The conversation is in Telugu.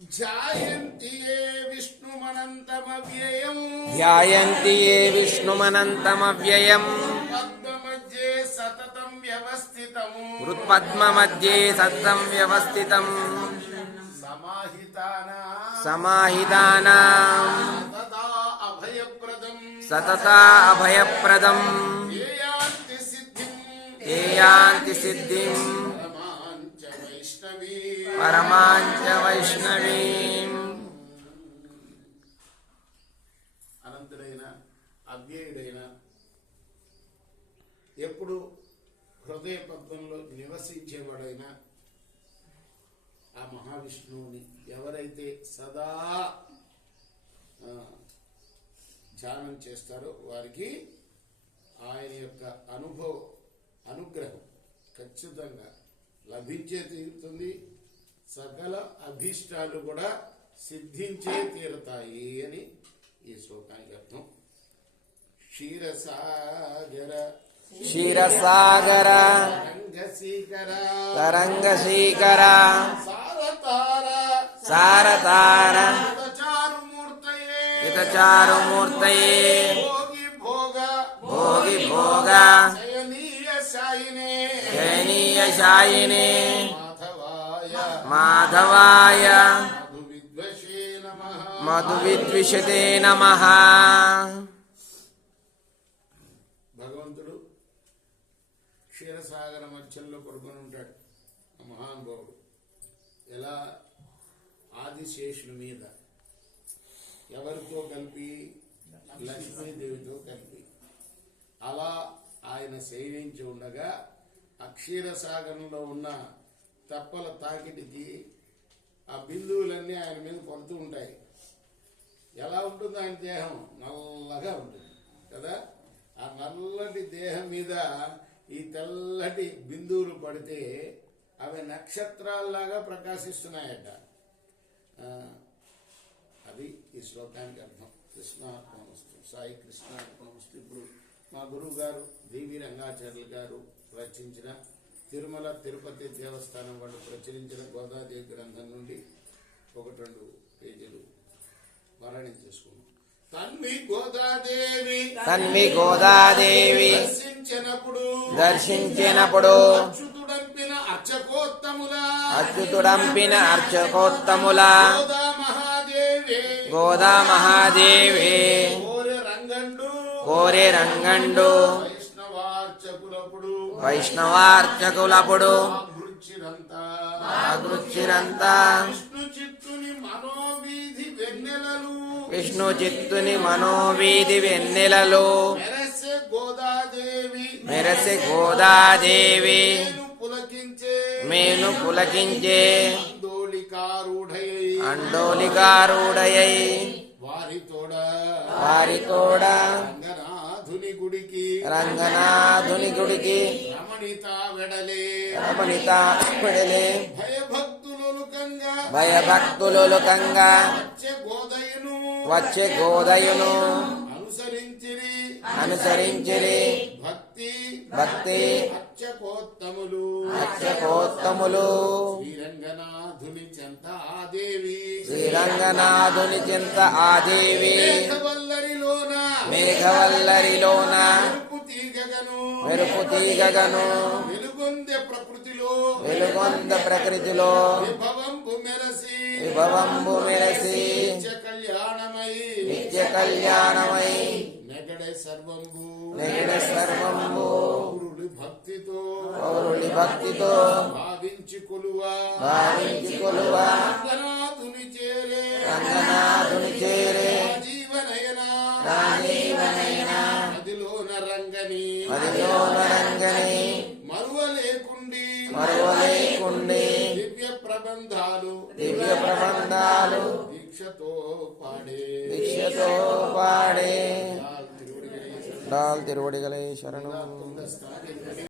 ధ్యాయంతి ఏ విష్ణుమనంతమవ్యయం ధ్యాయంతి ఏ విష్ణుమనంతమవ్యయం పద్మమధ్యే సతతం వ్యవస్థితం హృత్పద్మమధ్యే సతతం వ్యవస్థితం సమాహితానాం సతతా అభయప్రదం ఏ యాంతి సిద్ధిం పరమాంచ వైష్ణవీం. అనంతుడైన అవ్యయుడైన ఎప్పుడు హృదయ పద్మంలో నివసించేవాడైన ఆ మహావిష్ణువుని ఎవరైతే సదా ధ్యానం చేస్తారో వారికి ఆయన యొక్క అనుగ్రహం ఖచ్చితంగా లభించే తీరుతుంది. సకల అభీష్టాలు కూడా సిద్ధించే తీరుతాయి అని ఈ శ్లోకానికి అర్థం. క్షీరసాగర తరంగశీకర సారతార హితచారుమూర్తయే భోగి భోగ శయనీయ శాయినే మాధవాయ మధువిద్విషతే నమః. భగవంతుడు క్షీరసాగర మధ్యంలో పడుకొని ఉంటాడు ఆ మహానుభావుడు. ఎలా? ఆదిశేషుని మీద ఎవరితో కలిపి? లక్ష్మీదేవితో కలిపి. అలా ఆయన శయనించి ఉండగా అక్షీరసాగరంలో ఉన్న తప్పల తాకిడికి ఆ బిందువులన్నీ ఆయన మీద పడుతూ ఉంటాయి. ఎలా ఉంటుంది ఆయన దేహం? నల్లగా ఉంటుంది కదా. ఆ నల్లటి దేహం మీద ఈ తెల్లటి బిందువులు పడితే అవి నక్షత్రాల్లాగా ప్రకాశిస్తున్నాయట. అది ఈ శ్లోకానికి అర్థం. కృష్ణార్పణమస్తు. సాయి కృష్ణార్పణమస్తు. ఇప్పుడు మా గురువు గారు దేవి రంగాచార్యులు గారు రచించిన తిరుమల తిరుపతి దేవస్థానం వాళ్ళు ప్రచురించిన గోదాదేవి గ్రంథం నుండి 1-2 పేజీలు పారాయణం చేసుకున్నాం. తన్వి గోదాదేవి దర్శించినప్పుడు అచ్యుతుడంపిన అర్చకోత్తముల గోదా మహాదేవి కోరే రంగండు వైష్ణవార్చకులప్పుడు అదృచ్చిరంతా విష్ణు చిత్తుని మనోవీధి వెన్నెలలు మెరసె గోదాదేవి మేను పులకించే అండోలికారూఢయై వారితోడ రంగనాథుని గుడికి రమణిత వెడలే భయభక్తులుకంగా వచ్చే గోదయును అనుసరించిరి భక్తి అర్చకోత్తములు శ్రీరంగనాథుని చెంత ఆదేవి మేఘవల్లరిలోన మెరుపు తీగగను వెలుగొంద ప్రకృతిలో విభవంబు మెరసి నిత్య కళ్యాణమై నెగడే సర్వంబు పౌరుడి భక్తితో భావించి కొలువా రంగనాథుని చేరే రాజీవనయన మదిలోన రంగని మరువలేకుండి దివ్య ప్రబంధాలు దీక్షతో పాడే తిరువడిగలే శరణం.